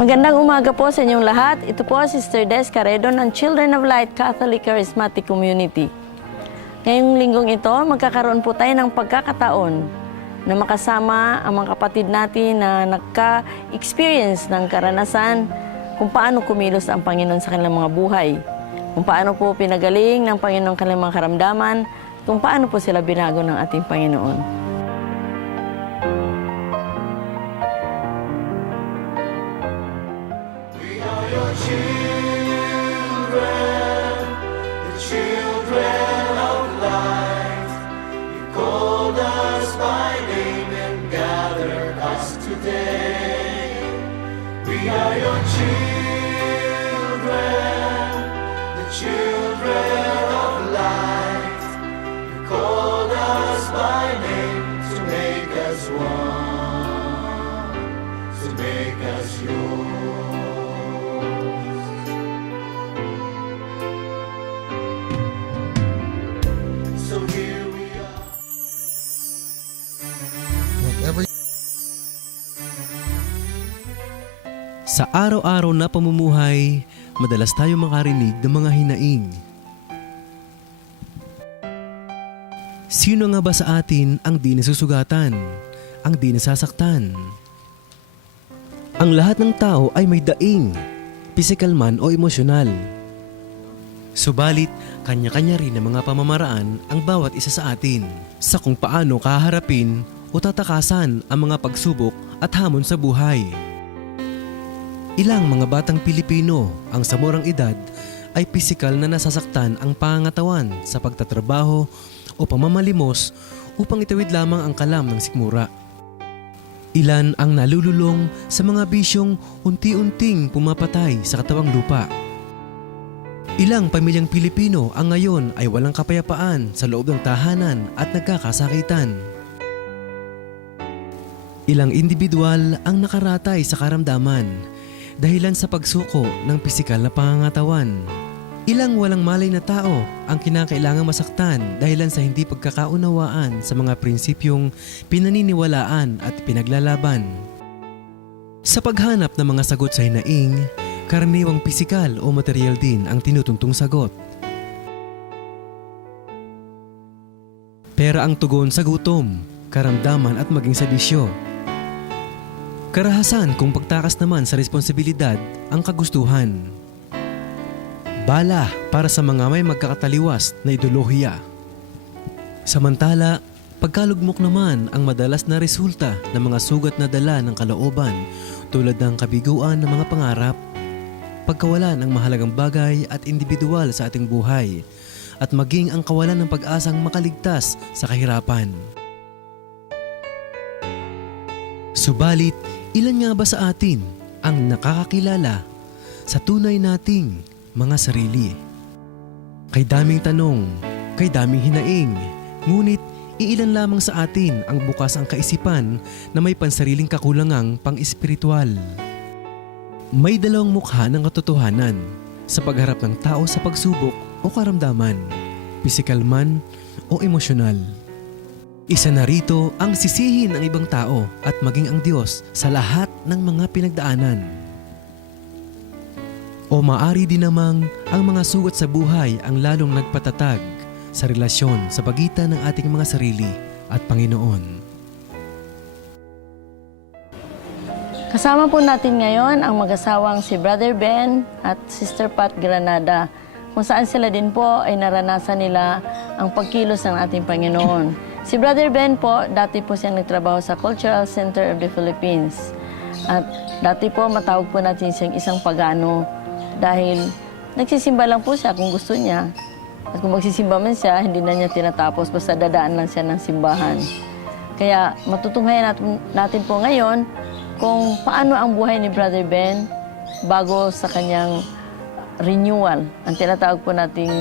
Magandang umaga po sa inyong lahat. Ito po Sister Des Caredo ng Children of Light Catholic Charismatic Community. Ngayong linggong ito, magkakaroon po tayo ng pagkakataon na makasama ang mga kapatid natin na nagka-experience ng karanasan kung paano kumilos ang Panginoon sa kanilang mga buhay, kung paano po pinagaling ng Panginoon kanilang mga karamdaman, kung paano po sila binago ng ating Panginoon. Sa araw-araw na pamumuhay, madalas tayo makarinig ng mga hinaing. Sino nga ba sa atin ang di nasusugatan, ang di nasasaktan? Ang lahat ng tao ay may daing, pisikal man o emosyonal. Subalit, kanya-kanya rin ang mga pamamaraan ang bawat isa sa atin sa kung paano kaharapin o tatakasan ang mga pagsubok at hamon sa buhay. Ilang mga batang Pilipino ang sa murang edad ay pisikal na nasasaktan ang pangangatawan sa pagtatrabaho o pamamalimos upang itawid lamang ang kalam ng sikmura. Ilan ang nalululong sa mga bisyong unti-unting pumapatay sa katawang lupa. Ilang pamilyang Pilipino ang ngayon ay walang kapayapaan sa loob ng tahanan at nagkakasakitan. Ilang individual ang nakaratay sa karamdaman dahilan sa pagsuko ng pisikal na pangangatawan. Ilang walang malay na tao ang kinakailangang masaktan dahilan sa hindi pagkakaunawaan sa mga prinsipyong pinaniniwalaan at pinaglalaban. Sa paghanap ng mga sagot sa hinaing, karaniwang pisikal o material din ang tinutuntong sagot. Pera ang tugon sa gutom, karamdaman at maging sa bisyo. Karahasan kung pagtakas naman sa responsibilidad ang kagustuhan. Bala para sa mga may magkakataliwas na ideolohiya. Samantala, pagkalugmok naman ang madalas na resulta ng mga sugat na dala ng kalooban tulad ng kabiguan ng mga pangarap, pagkawalan ng mahalagang bagay at individual sa ating buhay, at maging ang kawalan ng pag-asang makaligtas sa kahirapan. Subalit, ilan nga ba sa atin ang nakakakilala sa tunay nating mga sarili? Kay daming tanong, kay daming hinaing, ngunit iilan lamang sa atin ang bukas ang kaisipan na may pansariling kakulangang pang-espiritual. May dalawang mukha ng katotohanan sa pagharap ng tao sa pagsubok o karamdaman, pisikal man o emosyonal. Isa na rito ang sisihin ng ibang tao at maging ang Diyos sa lahat ng mga pinagdaanan. O maari din namang ang mga sugat sa buhay ang lalong nagpatatag sa relasyon sa pagitan ng ating mga sarili at Panginoon. Kasama po natin ngayon ang mag-asawang si Brother Ben at Sister Pat Granada, kung saan sila din po ay naranasan nila ang pagkilos ng ating Panginoon. Si Brother Ben po, dati po siya nagtrabaho sa Cultural Center of the Philippines. At dati po matawag po natin siyang isang pagano dahil nagsisimba lang po siya kung gusto niya. At kung magsisimba man siya, hindi na niya tinatapos, basta dadaan lang siya ng simbahan. Kaya matutunghayan natin po ngayon kung paano ang buhay ni Brother Ben bago sa kanyang renewal. Ang tinatawag po nating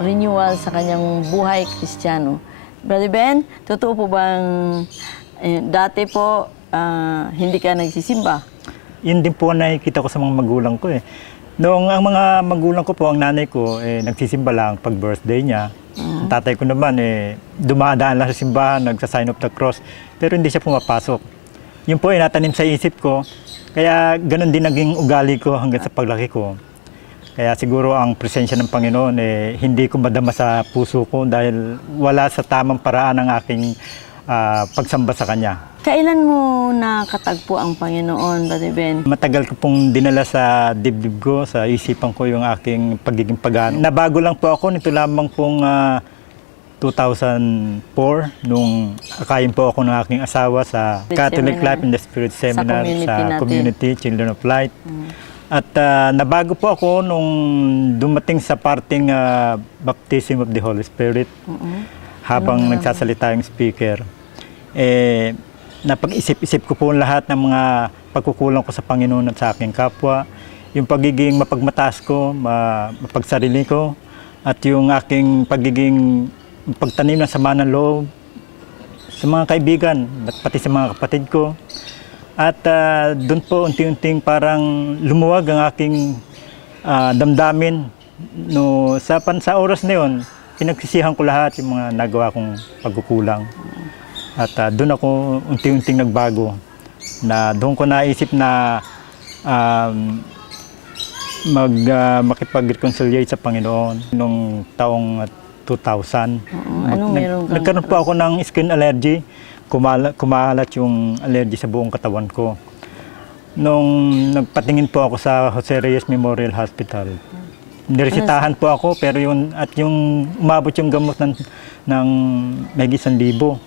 renewal sa kanyang buhay Kristiyano. Brother Ben, totoo po bang dati po hindi ka nagsisimba? Yun din po nakikita ko sa mga magulang ko eh. Noong ang mga magulang ko po, ang nanay ko, nagsisimba lang pag birthday niya. Ang tatay ko naman, dumadaan lang sa simbahan, nagsa-sign of the cross, pero hindi siya pumapasok. Yun po ay natanim sa isip ko. Kaya ganun din naging ugali ko hanggang sa paglaki ko. Kaya siguro ang presensya ng Panginoon hindi ko madama sa puso ko dahil wala sa tamang paraan ang aking pagsamba sa Kanya. Kailan mo nakatagpo ang Panginoon, Brother Ben? Matagal ko pong dinala sa dibdib ko, sa isipan ko yung aking pagiging pagano. Nabago lang po ako nito lamang pong 2004 nung akayin po ako ng aking asawa sa Catholic Seminar. Life in the Spirit Seminar community sa natin. Community Children of Light. At nabago po ako nung dumating sa parting Baptism of the Holy Spirit habang nagsasalita yung speaker. Napag-isip-isip ko po lahat ng mga pagkukulang ko sa Panginoon at sa aking kapwa, yung pagiging mapagmataas ko, mapagsarili ko, at yung aking pagiging pagtanim ng sama ng loob sa mga kaibigan, at pati sa mga kapatid ko. At doon po unti-unting parang lumuwag ang aking damdamin. No, sa oras na yun, pinagsisihan ko lahat yung mga nagawa kong pagkukulang. At doon ako unti-unting nagbago. Na doon ko naisip na makipag-reconciliate sa Panginoon noong taong 2000. Anong meron kang- Nagkaroon po ako ng skin allergy. Kumalat yung allergy sa buong katawan ko. Nung nagpatingin po ako sa Jose Reyes Memorial Hospital, niresitahan po ako pero yung umabot yung gamot ng mahigit 1,000.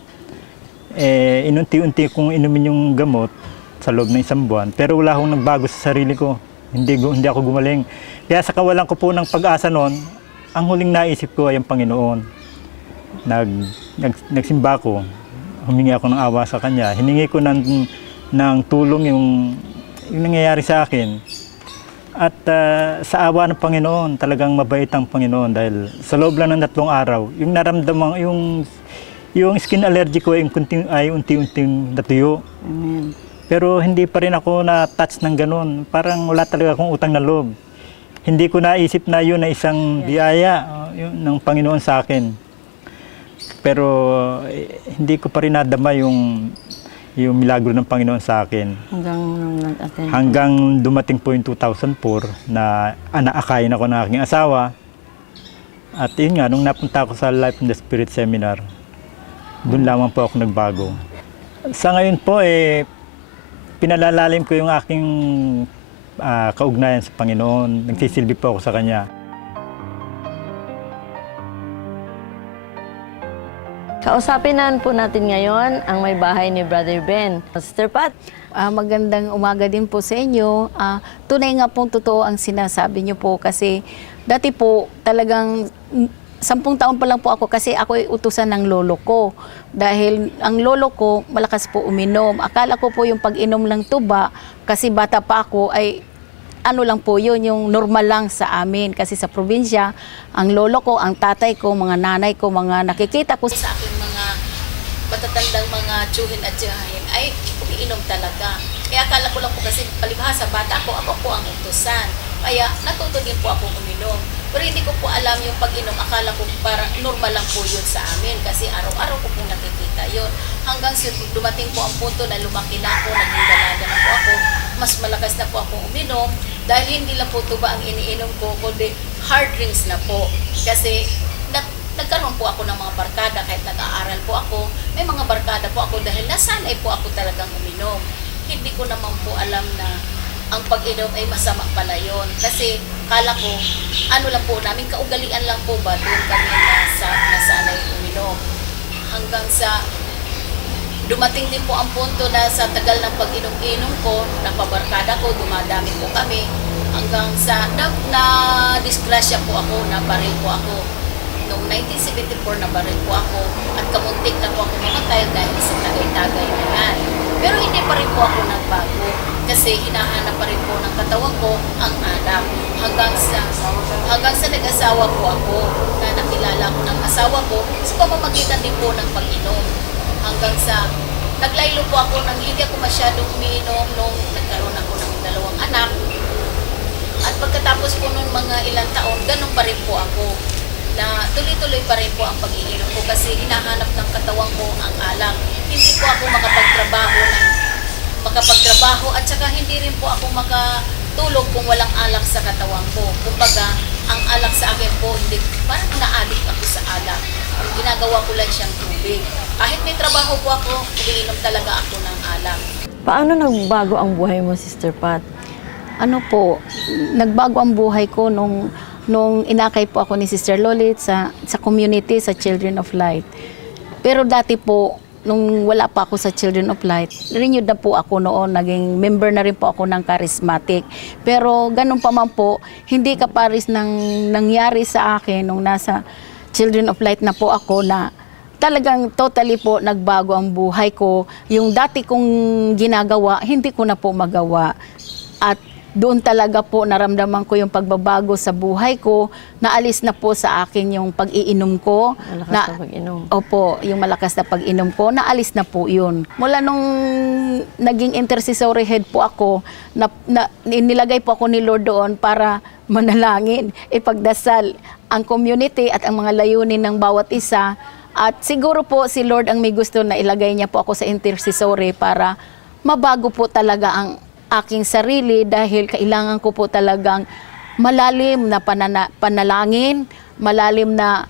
Inunti-unti kong inumin yung gamot sa loob ng 1 buwan pero wala akong nagbago sa sarili ko. Hindi ako gumaling. Kaya sa kawalan ko po ng pag-asa noon, ang huling naisip ko ay ang Panginoon. Nagsimba ko. Humingi ako ng awa sa Kanya. Hiningi ko ng tulong yung nangyayari sa akin. At sa awa ng Panginoon, talagang mabait ang Panginoon dahil sa loob lang ng 3 araw, yung naramdaman, yung skin allergy ko ay unti-unting natuyo. Amen. Pero hindi pa rin ako na-touch ng ganun. Parang wala talaga akong utang na loob. Hindi ko naisip na yun na isang biyaya ng Panginoon sa akin. Pero hindi ko pa rin nadama yung milagro ng Panginoon sa akin. Hanggang nung nag-attend. Hanggang dumating po yung 2004 na anaakayin ako ng aking asawa. At yun nga, nung napunta ako sa Life in the Spirit Seminar, doon lamang po ako nagbago. Sa ngayon po, pinalalalim ko yung aking kaugnayan sa Panginoon. Nagsisilbi po ako sa Kanya. Kausapin na po natin ngayon ang may bahay ni Brother Ben. Sister Pat, Magandang umaga din po sa inyo. Tunay nga pong totoo ang sinasabi niyo po kasi dati po talagang 10 taon pa lang po ako kasi ako ay utusan ng lolo ko. Dahil ang lolo ko malakas po uminom. Akala ko po yung pag-inom ng tuba kasi bata pa ako ay ano lang po yun, yung normal lang sa amin. Kasi sa probinsya, ang lolo ko, ang tatay ko, mga nanay ko, mga nakikita ko sa aking mga matatandang mga tsuhin at tiyahin ay umiinom talaga. Kaya akala ko lang po kasi palibhasa, bata ako po ang utusan. Kaya natuto din po ako uminom. Pero hindi ko po alam yung pag-inom. Akala ko parang normal lang po yun sa amin kasi araw-araw ko po nakikita yun. Hanggang dumating po ang punto na lumaki na ako, naging dalaga na po ako, mas malakas na po akong uminom dahil hindi lang po tuba ang iniinom ko, kundi hard drinks na po. Kasi nagkaroon po ako ng mga barkada kahit nag-aaral po ako. May mga barkada po ako dahil nasanay po ako talagang uminom. Hindi ko naman po alam na ang pag-inom ay masama pala yun. Kasi kala ko, ano lang po namin, kaugalian lang po ba doon kami nasanay uminom. Hanggang sa dumating din po ang punto na sa tagal ng pag-inom-inom ko, napabarkada ko, dumadami po kami. Hanggang sa na-disgrasya po ako, nabaril po ako. Noong 1974, nabaril po ako at kamuntik na po ako mamatay dahil sa tagay-tagay na yan. Pero hindi pa rin po ako nagbago kasi hinahanap pa rin po ng katawan ko ang anak. Hanggang sa nag-asawa po ako, na nakilala ko ng asawa ko sa pamamagitan din po ng pag-inom. Hanggang sa naglaylo po ako nang hindi ako masyadong umiinom nung nagkaroon ako ng 2 anak. At pagkatapos po nung mga ilang taon, ganun pa rin po ako. Na tuloy-tuloy pa rin po ang pag-iinom ko kasi hinahanap ng katawan ko ang alak. Hindi po ako makapagtrabaho ng makapagtrabaho at saka hindi rin po ako makatulog kung walang alak sa katawan ko. Kumbaga, ang alak sa akin po, hindi, parang na-addict ako sa alak. Ginagawa ko lang siyang tubig. Kahit may trabaho po ako, umiinom talaga ako ng alak. Paano nagbago ang buhay mo, Sister Pat? Ano po, nagbago ang buhay ko nung inakay po ako ni Sister Lolit sa community, sa Children of Light. Pero dati po, nung wala pa ako sa Children of Light, renewed na po ako noon, naging member na rin po ako ng Charismatic. Pero ganun pa man po, hindi kaparis ng nangyari sa akin nung nasa Children of Light na po ako na talagang totally po nagbago ang buhay ko. Yung dati kong ginagawa, hindi ko na po magawa. At doon talaga po naramdaman ko yung pagbabago sa buhay ko. Naalis na po sa akin yung pag-iinom ko. Malakas na pag-inom. Opo, yung malakas na pag-inom ko, naalis na po yun. Mula nung naging intercessory head po ako, nilagay po ako ni Lord doon para manalangin, ipagdasal ang community at ang mga layunin ng bawat isa. At siguro po si Lord ang may gusto na ilagay niya po ako sa intercessory para mabago po talaga ang aking sarili dahil kailangan ko po talagang malalim na panalangin, malalim na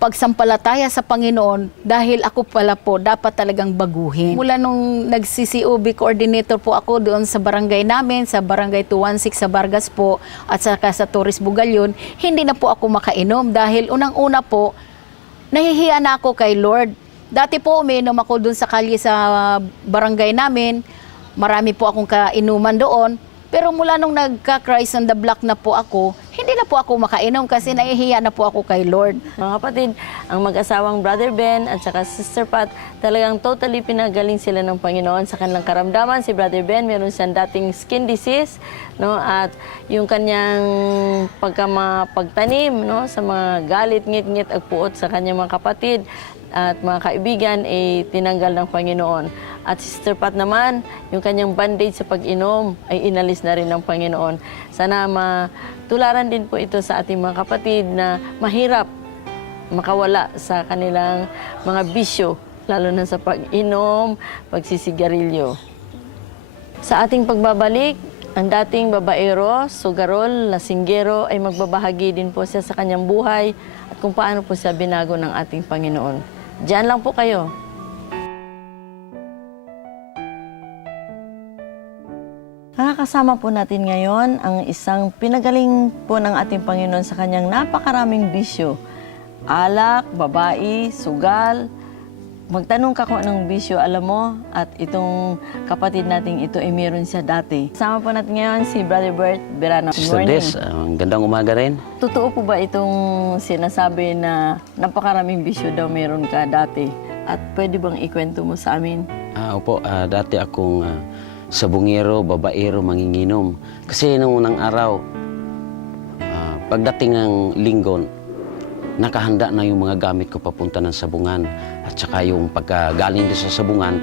pagsampalataya sa Panginoon dahil ako pala po dapat talagang baguhin. Mula nung nag-CCOB coordinator po ako doon sa barangay namin, sa barangay 216 sa Vargas po at saka sa Torres Bugalyon, hindi na po ako makainom dahil unang-una po, nahihiya na ako kay Lord. Dati po umiinom ako doon sa kalye sa barangay namin. Marami po akong kainuman doon. Pero mula nung nagka-Christ on the Block na po ako, hindi na po ako makainom kasi nahihiya na po ako kay Lord. Mga kapatid, ang mag-asawang Brother Ben at saka Sister Pat, talagang totally pinagaling sila ng Panginoon sa kanilang karamdaman. Si Brother Ben, meron siyang dating skin disease, no? At yung kanyang pagtanim, no? Sa mga galit, ngit-ngit, agpuot sa kanyang mga kapatid at mga kaibigan, ay tinanggal ng Panginoon. At Sister Pat naman, yung kanyang bandage sa pag-inom ay inalis na rin ng Panginoon. Sana matularan din po ito sa ating mga kapatid na mahirap makawala sa kanilang mga bisyo, lalo na sa pag-inom, pagsisigarilyo. Sa ating pagbabalik, ang dating babaero, sugarol, lasinggero ay magbabahagi din po siya sa kanyang buhay at kung paano po siya binago ng ating Panginoon. Diyan lang po kayo. Kasama po natin ngayon ang isang pinagaling po ng ating Panginoon sa kanyang napakaraming bisyo. Alak, babae, sugal. Magtanong ka kung anong bisyo alam mo at itong kapatid nating ito ay meron siya dati. Kasama po natin ngayon si Brother Bert Berano. Good Sister morning. Des, gandang umaga rin. Totoo po ba itong sinasabi na napakaraming bisyo daw meron ka dati? At pwede bang ikwento mo sa amin? Opo, dati akong sabungero, babaero, manginginom. Kasi nung unang araw, pagdating ng linggo, nakahanda na yung mga gamit ko papunta ng sabungan. At saka yung pagkagaling doon sa sabungan,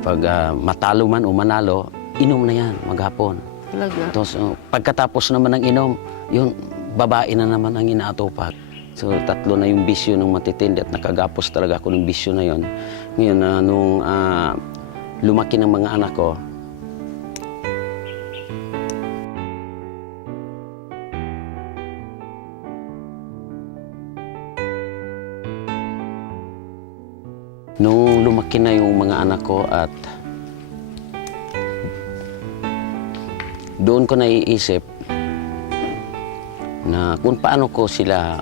pag matalo man o manalo, inom na yan maghapon. Talaga? Tapos pagkatapos naman ng inom, yung babae na naman ang inaatopak. So tatlo na yung bisyo ng matitindi at nakagapos talaga ako ng bisyo na yon. Ngayon, nung lumaki ng mga anak ko, nung lumaki na yung mga anak ko at doon ko naiisip na kung paano ko sila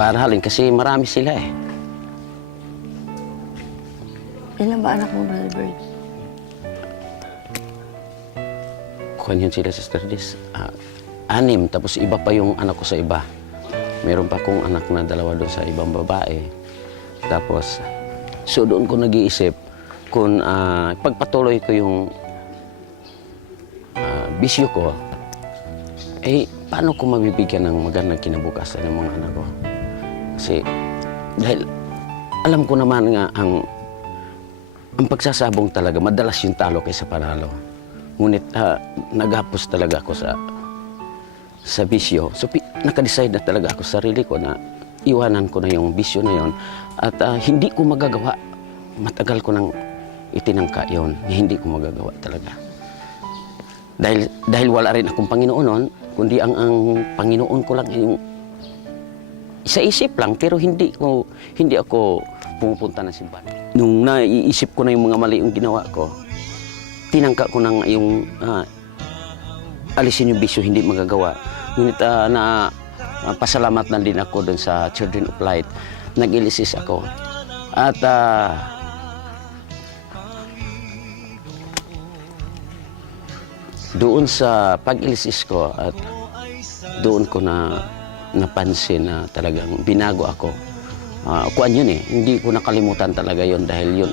paaralin kasi marami sila eh. Ilan ba anak mo, Brother Bert? Kuhan yun sila, Sister Des. 6, tapos iba pa yung anak ko sa iba. Meron pa akong anak na 2 doon sa ibang babae. Tapos, so doon ko nag-iisip kung pagpatuloy ko yung bisyo ko, paano ko mabibigyan ng magandang kinabukasan ng mga anak ko? Kasi, dahil alam ko naman nga ang pagsasabong talaga, madalas yung talo kaysa panalo. Ngunit naghapos talaga ako sa bisyo. So, nakadecide na talaga ako sa sarili ko na iwanan ko na yung bisyo na yon at hindi ko magagawa matagal ko nang itinangka yon, hindi ko magagawa talaga. Dahil wala rin akong Panginoon noon, kundi ang Panginoon ko lang yung sa isip lang, pero hindi ako pumupunta ng simbahan. Nung naiisip ko na yung mga mali yung ginawa ko, tinangka ko nang yung alisin yung bisyo, hindi magagawa. Ngunit pasalamat na din ako dun sa Children of Light. Nag-ilisis ako. At doon sa pag-ilisis ko at doon ko na napansin na talagang binago ako. Kuan yun eh, hindi ko nakalimutan talaga yun dahil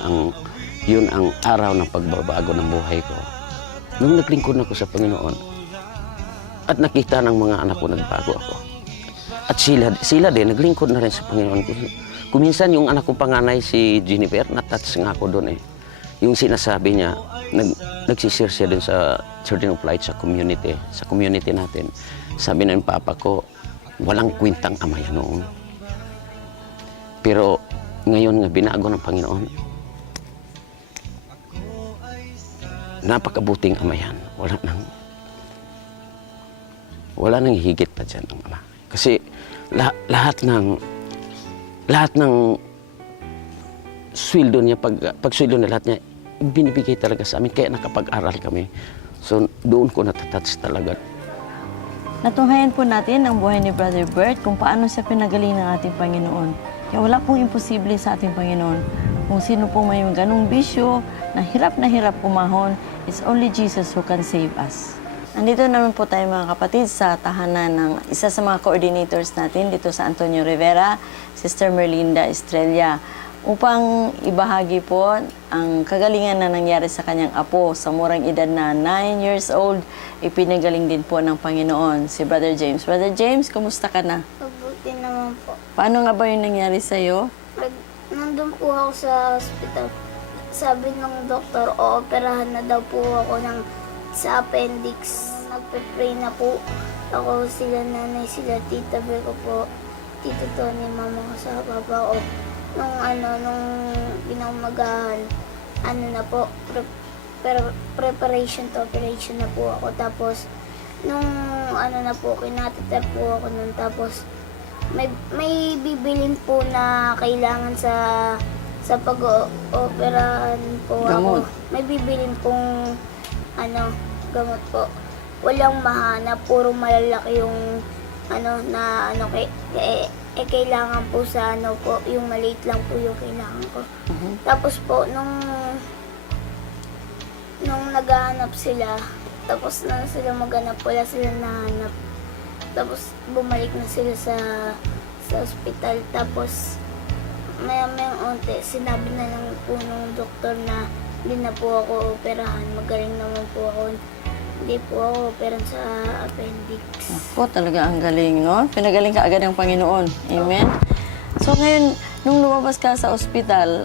yun ang araw ng pagbabago ng buhay ko. Nung naglingkod ako sa Panginoon at nakita ng mga anak ko nagbago ako. At sila din, naglingkod na rin sa Panginoon. Kuminsan yung anak kong panganay, si Jennifer, natouch nga ako doon eh. Yung sinasabi niya, nagsishare siya dun sa Children of Light sa community natin. Sabi ng papa ko, walang kwintang ama yan noon. Pero ngayon nga binago ng Panginoon, napakabuting ama yan. Wala nang higit pa dyan ang ama. Kasi lahat ng sweldo niya, pag sweldo na lahat niya, binibigay talaga sa amin. Kaya nakapag-aral kami. So doon ko natatouch talaga. Natunghayan po natin ang buhay ni Brother Bert kung paano siya pinagaling ng ating Panginoon. Kaya wala pong imposible sa ating Panginoon. Kung sino pong may ganong bisyo na hirap pumahon, it's only Jesus who can save us. Nandito naman po tayo mga kapatid sa tahanan ng isa sa mga coordinators natin dito sa Antonio Rivera, Sister Merlinda Estrella, upang ibahagi po ang kagalingan na nangyari sa kanyang apo sa murang edad na 9 years old, ipinagaling din po ng Panginoon, si Brother James. Brother James, kumusta ka na? Mabuti naman po. Paano nga ba yung nangyari sa'yo? Nandun po ako sa hospital. Sabi ng doktor, ooperahan na daw po ako sa appendix. Nagpe-pray na po ako, sila nanay, sila tita Beko po, tito Tony, mama ko sa papa ko. Nung binamagahan, na po, preparation to operation na po ako. Tapos, nung na po, kinatiter po ako nun. Tapos, may bibilin po na kailangan sa pag-operahan po Gamot. ako. May bibilin pong gamot po. Walang mahanap, puro malalaki yung kailangan po sa po, yung maliit lang po yung kailangan ko. Tapos po, nung naghahanap sila, tapos na sila maghanap, wala sila nahanap. Tapos bumalik na sila sa ospital. Tapos maya-mayang unti, sinabi na lang po nung doktor na hindi na po ako operahan. Magaling naman po ako. Hindi po ako operan sa appendix. Po, talaga ang galing, no? Pinagaling ka agad ng Panginoon. Amen? So ngayon, nung lumabas ka sa ospital,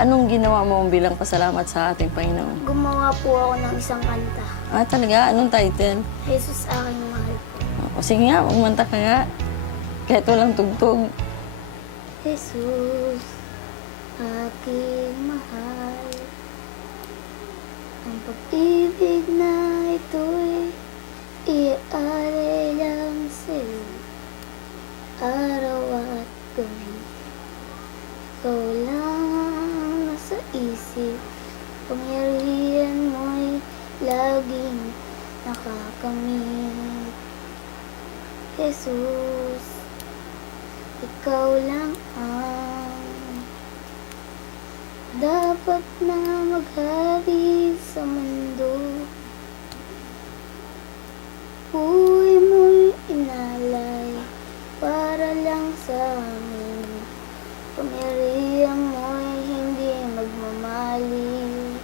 anong ginawa mo bilang pasalamat sa ating Panginoon? Gumawa po ako ng isang kanta. Talaga? Anong title? Jesus aking mahal po. O sige nga, umanta ka nga. Kahit walang tugtog. Jesus aking mahal, ang pag-ibig na ito'y iaalay lang sa'yo, araw at gabi. Ikaw lang ang nasa isip, pangyarihan mo'y laging nakakamit. Jesus, ikaw lang ang dapat na maghari sa mundo. Buhay mo'y inalay para lang sa amin. Pangyarihan mo'y hindi magmamali.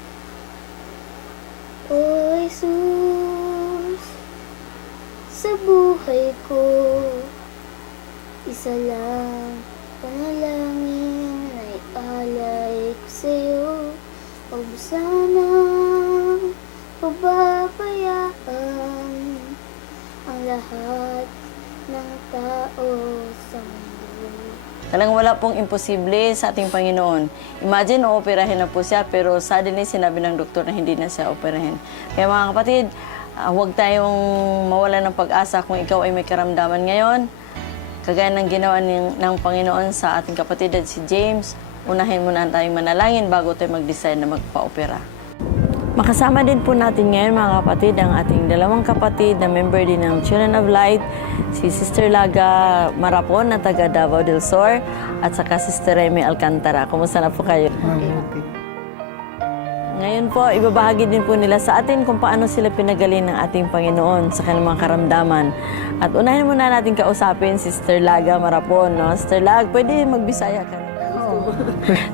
O Jesus, sa buhay ko, isa lang panalangin na ialay ko sa'yo. Huwag mo sanang pababayaan ang lahat ng tao sa mundo. Talagang wala pong imposible sa ating Panginoon. Imagine, ooperahin na po siya, pero suddenly sinabi ng doktor na hindi na siya operahin. Kaya mga kapatid, huwag tayong mawala ng pag-asa kung ikaw ay may karamdaman ngayon. Kagaya ng ginawa ng Panginoon sa ating kapatid at si James, unahin muna tayong manalangin bago tayo mag-decide na magpa-opera. Makasama din po natin ngayon mga kapatid ang ating dalawang kapatid na member din ng Children of Light, si Sister Laga Marapon na taga Davao del Sur at saka Sister Remy Alcantara. Kumusta na po kayo? Ngayon po, ibabahagi din po nila sa atin kung paano sila pinagaling ng ating Panginoon sa kanilang mga karamdaman. At unahin muna natin kausapin si Sister Laga Marapon. No? Sister Lag, pwede magbisaya ka na.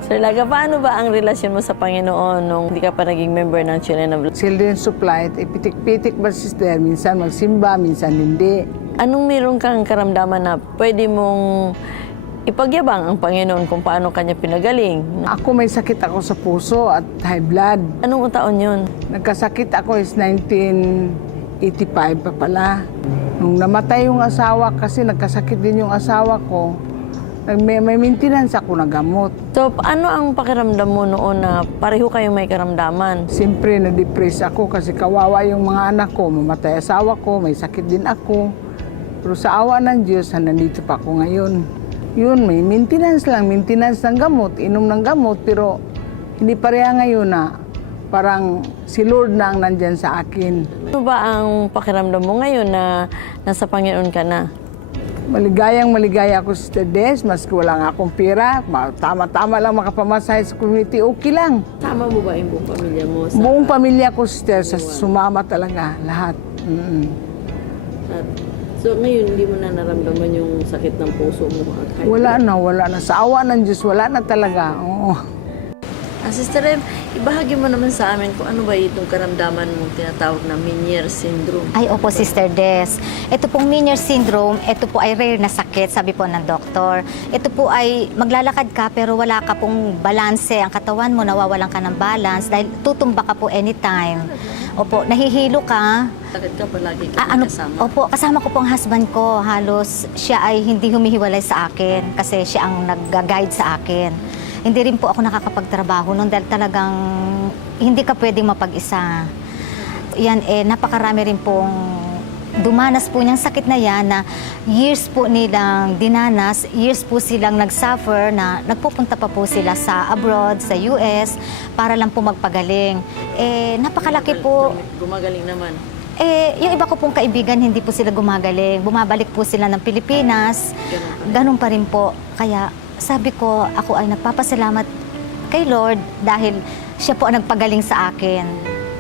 Sir Laga, paano ba ang relasyon mo sa Panginoon nung hindi ka pa naging member ng Children of Light? Children Supply, pitik-pitik ba sister? Minsan magsimba, minsan hindi. Anong meron kang karamdaman na pwede mong ipagyabang ang Panginoon kung paano kanya pinagaling? Ako may sakit ako sa puso at high blood. Anong taon yun? Nagkasakit ako is 1985 pa pala. Nung namatay yung asawa, kasi nagkasakit din yung asawa ko, may maintenance ako na gamot. So, ano ang pakiramdam mo noon na pareho kayong may karamdaman? Siyempre, na-depress ako kasi kawawa yung mga anak ko. Mamatay asawa ko, may sakit din ako. Pero sa awa ng Diyos, nandito pa ako ngayon. Yun, may maintenance lang, maintenance ng gamot, inom ng gamot, pero hindi pareha ngayon na parang si Lord na ang nandyan sa akin. Ano ba ang pakiramdam mo ngayon na nasa Panginoon ka na? Maligaya ako sa Des, maski wala nga akong pera, tama-tama lang makapamasahe sa community, okay lang. Tama mo ba yung buong pamilya mo? Buong pamilya ko, sister, sumama talaga, lahat. So ngayon, hindi mo na naramdaman yung sakit ng puso mo? Wala na. Sa awa ng Diyos, wala na talaga. Oo. Sister Rem, ibahagi mo naman sa amin kung ano ba itong karamdaman mong tinatawag na Meniere Syndrome. Ay, opo, Sister Des. Ito pong Meniere Syndrome, ito po ay rare na sakit, sabi po ng doktor. Ito po ay maglalakad ka pero wala ka pong balanse. Ang katawan mo, nawawalan ka ng balance dahil tutumba ka po anytime. Opo, nahihilo ka. Sakit ka palagi kasama? Opo, kasama ko pong husband ko. Halos siya ay hindi humihiwalay sa akin kasi siya ang nag-guide sa akin. Hindi rin po ako nakakapagtrabaho noon dahil talagang hindi ka pwedeng mapag-isa. Yan napakarami rin pong dumanas po niyang sakit na yan na years po nilang dinanas, years po silang nag-suffer na nagpupunta pa po sila sa abroad, sa US, para lang po magpagaling. Napakalaki po. Gumagaling naman. Yung iba ko pong kaibigan, hindi po sila gumagaling. Bumabalik po sila ng Pilipinas. Ganun pa rin po. Kaya sabi ko, ako ay nagpapasalamat kay Lord dahil siya po ang nagpagaling sa akin.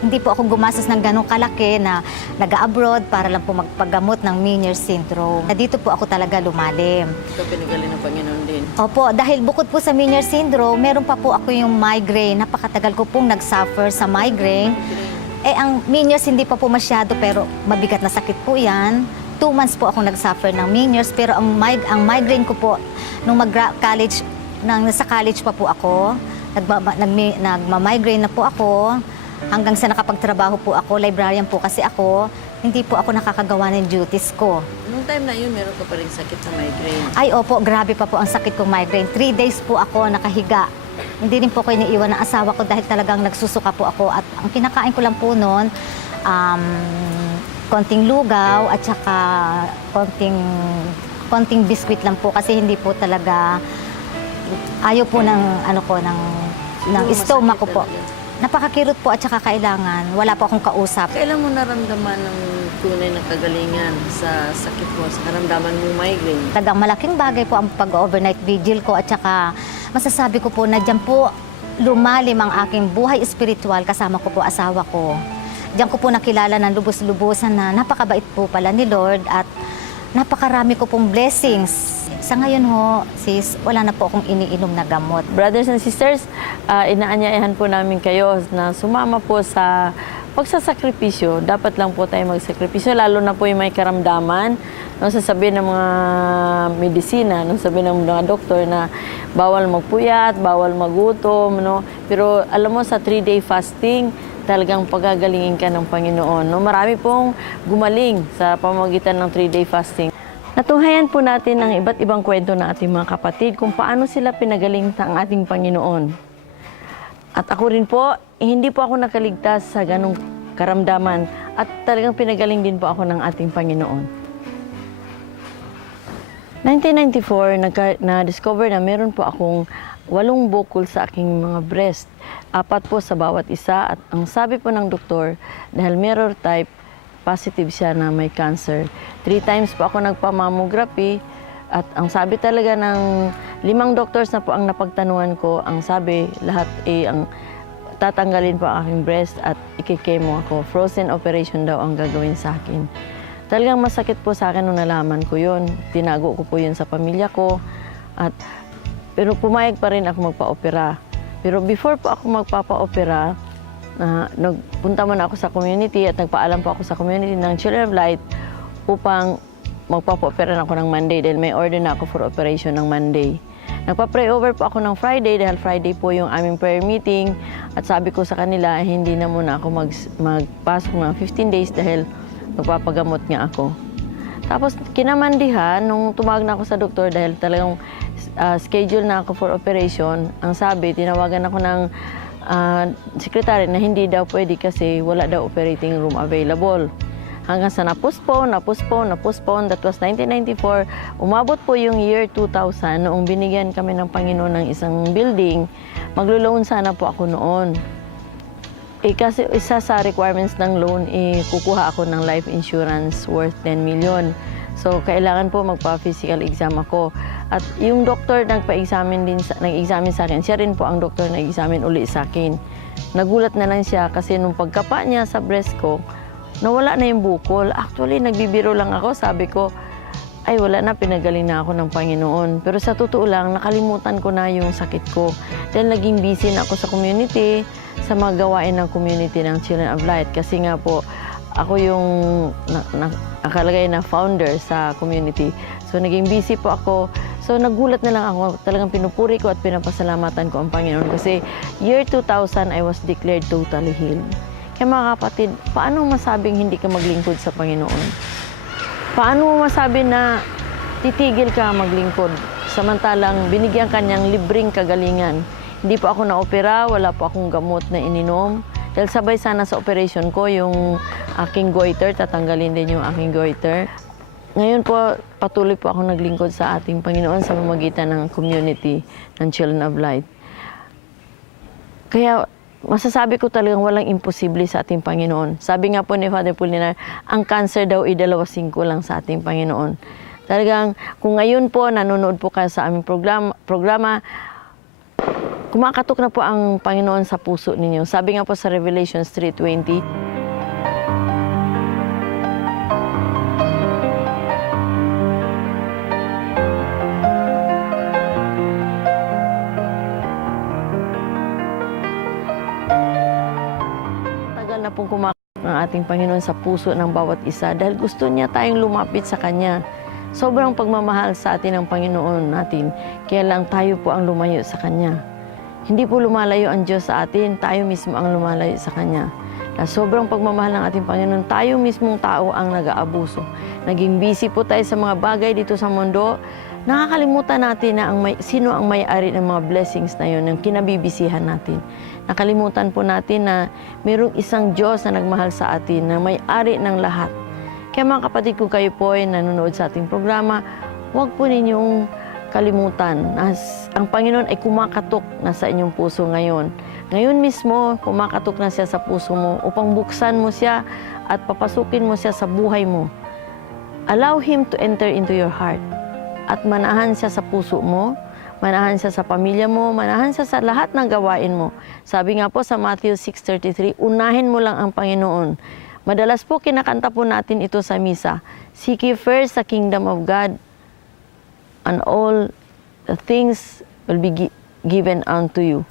Hindi po ako gumastos ng ganong kalaki na nag-abroad para lang po magpagamot ng Meniere Syndrome. Dito po ako talaga lumalim. Ito pinagaling ng Panginoon din. Opo, dahil bukod po sa Meniere Syndrome, meron pa po ako yung migraine. Napakatagal ko pong nag-suffer sa migraine. Ang Meniere's hindi pa po masyado pero mabigat na sakit po yan. 2 months po ako nag-suffer ng Meniere's pero ang migraine ko po, nung mag-college, nasa college pa po ako, nagma-migraine na po ako, hanggang sa nakapagtrabaho po ako, librarian po kasi ako, hindi po ako nakakagawa ng duties ko. Nung time na yun, meron ka pa rin sakit sa migraine. Ay opo, grabe pa po ang sakit kong migraine. 3 days po ako nakahiga. Hindi rin po ko iniiwan ng asawa ko dahil talagang nagsusuka po ako. At ang kinakain ko lang po noon, konting lugaw at saka konting biskwit lang po kasi hindi po talaga ayaw po ng ng stomach ko po. Napakakirot po at saka kailangan. Wala po akong kausap. Kailan mo naramdaman ng tunay na kagalingan sa sakit mo, sa karamdaman mong migraine? Talagang malaking bagay po ang pag-overnight vigil ko at saka masasabi ko po na dyan po lumalim ang aking buhay espiritual kasama ko po asawa ko. Diyan ko po nakilala ng lubos-lubusan na napakabait po pala ni Lord at napakarami ko pong blessings. Sa ngayon ho, sis, wala na po akong iniinom na gamot. Brothers and sisters, inaanyayahan po namin kayo na sumama po sa pagsasakripisyo. Dapat lang po tayo magsakripisyo, lalo na po yung may karamdaman. Nung sasabihin ng mga medisina, nung sabihin ng mga doktor na bawal magpuyat, bawal magutom, no? Pero alam mo, sa 3-day fasting, talagang pagagalingin ka ng Panginoon. No? Marami pong gumaling sa pamamagitan ng 3-day fasting. Natunghayan po natin ang iba't ibang kwento ng ating mga kapatid kung paano sila pinagaling ng ating Panginoon. At ako rin po, hindi po ako nakaligtas sa ganong karamdaman at talagang pinagaling din po ako ng ating Panginoon. 1994, na-discover na meron po akong 8 bukol sa aking mga breast. 4 po sa bawat isa at ang sabi po ng doktor, dahil mirror type, positive siya na may cancer. 3 times po ako nagpa-mammography at ang sabi talaga ng 5 doctors na po ang napagtanuan ko, ang sabi lahat ang tatanggalin po ang aking breast at ikikemo ako. Frozen operation daw ang gagawin sa akin. Talagang masakit po sa akin nung nalaman ko yun. Tinago ko po yun sa pamilya ko. Pero pumayag pa rin ako magpa-opera. Pero before po ako magpapa-opera, nagpunta muna ako sa community at nagpaalam po ako sa community ng Children of Light upang magpapa-opera na ako ng Monday dahil may order na ako for operation ng Monday. Nagpa-pray over po ako ng Friday dahil Friday po yung aming prayer meeting at sabi ko sa kanila hindi na muna ako magpasok ng 15 days dahil magpapagamot nga ako. Tapos kinamandihan nung tumawag na ako sa doktor dahil talagang schedule na ako for operation. Ang sabi, tinawagan ako ng secretary na hindi daw pwede kasi wala daw operating room available. Hanggang sa na-postpone. That was 1994. Umabot po yung year 2000 noong binigyan kami ng Panginoon ng isang building. Maglo-loan sana po ako noon. Kasi isa sa requirements ng loan, kukuha ako ng life insurance worth 10 million. So, kailangan po magpa-physical exam ako. At yung doktor nag-examine sa akin, siya rin po ang doktor na nag-examine uli sa akin. Nagulat na lang siya kasi nung pagkapa niya sa breast ko, nawala na yung bukol. Actually, nagbibiro lang ako. Sabi ko, ay wala na, pinagaling na ako ng Panginoon. Pero sa totoo lang, nakalimutan ko na yung sakit ko. Dahil naging busy na ako sa community, sa mga gawain ng community ng Children of Light. Kasi nga po, ako yung nakalagay na founder sa community. So, naging busy po ako. So, nagulat na lang ako. Talagang pinupuri ko at pinapasalamatan ko ang Panginoon. Kasi year 2000, I was declared totally healed. Kaya mga kapatid, paano masabing hindi ka maglingkod sa Panginoon? Paano mo masabi na titigil ka maglingkod? Samantalang binigyan kanyang libreng kagalingan. Hindi po ako na-opera, wala po akong gamot na ininom. Dahil sabay sana sa operation ko, yung aking goiter, tatanggalin din yung aking goiter. Ngayon po, patuloy po ako naglingkod sa ating Panginoon sa pamamagitan ng community ng Children of Light. Kaya masasabi ko talagang walang imposible sa ating Panginoon. Sabi nga po ni Father Polinar, ang cancer daw ay 2.5 lang sa ating Panginoon. Talagang kung ngayon po nanonood po kayo sa aming programa, kumakatok na po ang Panginoon sa puso ninyo. Sabi nga po sa Revelation 3:20, tagal na pong kumakatok ng ating Panginoon sa puso ng bawat isa dahil gusto niya tayong lumapit sa Kanya. Sobrang pagmamahal sa atin ng Panginoon natin, kaya lang tayo po ang lumayo sa Kanya. Hindi po lumalayo ang Diyos sa atin, tayo mismo ang lumalayo sa Kanya. Na sobrang pagmamahal ng ating Panginoon, tayo mismong tao ang nag-aabuso. Naging busy po tayo sa mga bagay dito sa mundo. Nakakalimutan natin na sino ang may-ari ng mga blessings na yun, ang kinabibisihan natin. Nakalimutan po natin na mayroong isang Diyos na nagmahal sa atin, na may-ari ng lahat. Kaya mga kapatid, kung kayo po ay nanonood sa ating programa, huwag po ninyong kalimutan na ang Panginoon ay kumakatok na sa inyong puso ngayon. Ngayon mismo, kumakatok na siya sa puso mo upang buksan mo siya at papasukin mo siya sa buhay mo. Allow Him to enter into your heart at manahan siya sa puso mo, manahan siya sa pamilya mo, manahan siya sa lahat ng gawain mo. Sabi nga po sa Matthew 6:33, unahin mo lang ang Panginoon. Madalas po kinakanta po natin ito sa misa. Seek ye first the kingdom of God, and all the things will be given unto you.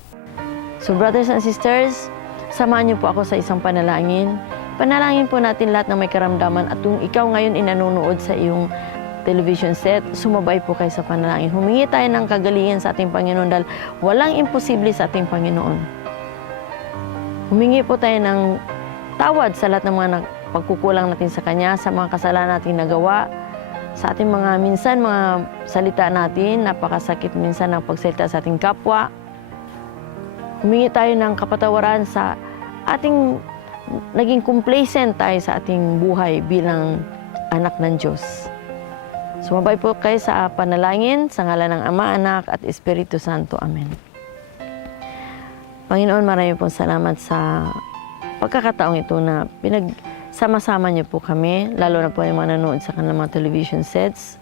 So brothers and sisters, samahan niyo po ako sa isang panalangin. Panalangin po natin lahat ng may karamdaman at kung ikaw ngayon nanonood sa iyong television set, sumabay po kayo sa panalangin. Humingi tayo ng kagalingan sa ating Panginoon dahil walang imposible sa ating Panginoon. Humingi po tayo ng tawad sa lahat ng mga pagkukulang natin sa Kanya, sa mga kasalanan nating nagawa. sa ating mga salita natin, napakasakit minsan ng pagsalita sa ating kapwa. Humingi tayo ng kapatawaran sa ating naging complacent tayo sa ating buhay bilang anak ng Diyos. Sumabay po kayo sa panalangin sa ngalan ng Ama, Anak at Espiritu Santo. Amen. Panginoon, marami pong salamat sa pagkakataong ito na pinagsama-sama niyo po kami, lalo na po yung mga nanonood sa kanilang mga television sets.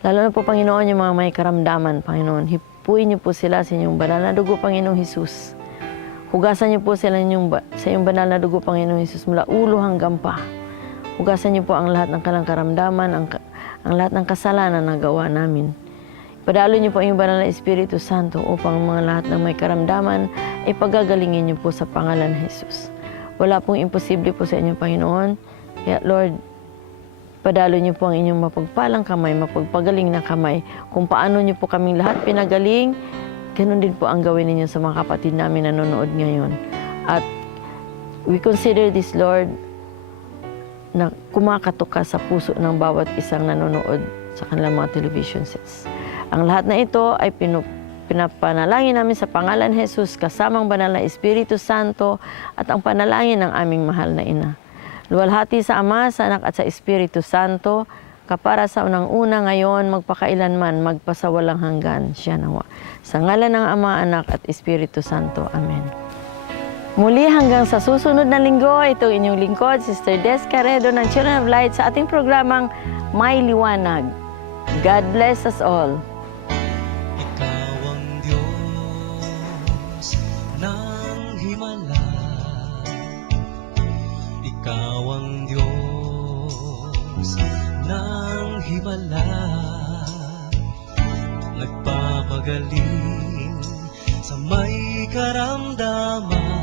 Lalo na po, Panginoon, yung mga may karamdaman, Panginoon. Hipuin niyo po sila sa inyong banal na dugo, Panginoong Hesus. Hugasan niyo po sila sa inyong banal na dugo, Panginoong Hesus, mula ulo hanggang pa. Hugasan niyo po ang lahat ng kanilang karamdaman, ang lahat ng kasalanan na gawa namin. Ipadalo niyo po ang inyong banal na Espiritu Santo upang mga lahat ng may karamdaman ay pagagalingin niyo po sa pangalan ng Jesus. Wala pong imposible po sa inyo, Panginoon. Kaya, Lord, padalo niyo po ang inyong mapagpalang kamay, mapagpagaling na kamay. Kung paano niyo po kaming lahat pinagaling, ganun din po ang gawin ninyo sa mga kapatid namin na nanonood ngayon. At we consider this, Lord, na kumakatok ka sa puso ng bawat isang nanonood sa kanilang mga television sets. Ang lahat na ito ay pinapanalangin namin sa pangalan ni Jesus, kasamang banal na Espiritu Santo at ang panalangin ng aming mahal na Ina. Luwalhati sa Ama, sa Anak at sa Espiritu Santo, kapara sa unang-una ngayon, magpakailanman, magpasawalang hanggan, siya nawa. Sa ngalan ng Ama, Anak at Espiritu Santo. Amen. Muli hanggang sa susunod na linggo, itong inyong lingkod, Sister Des Caredo ng Children of Light sa ating programang May Liwanag. God bless us all. Ikaw ang Diyos ng himala. Ikaw ang Diyos ng himala. Nagpapagaling sa may karamdaman.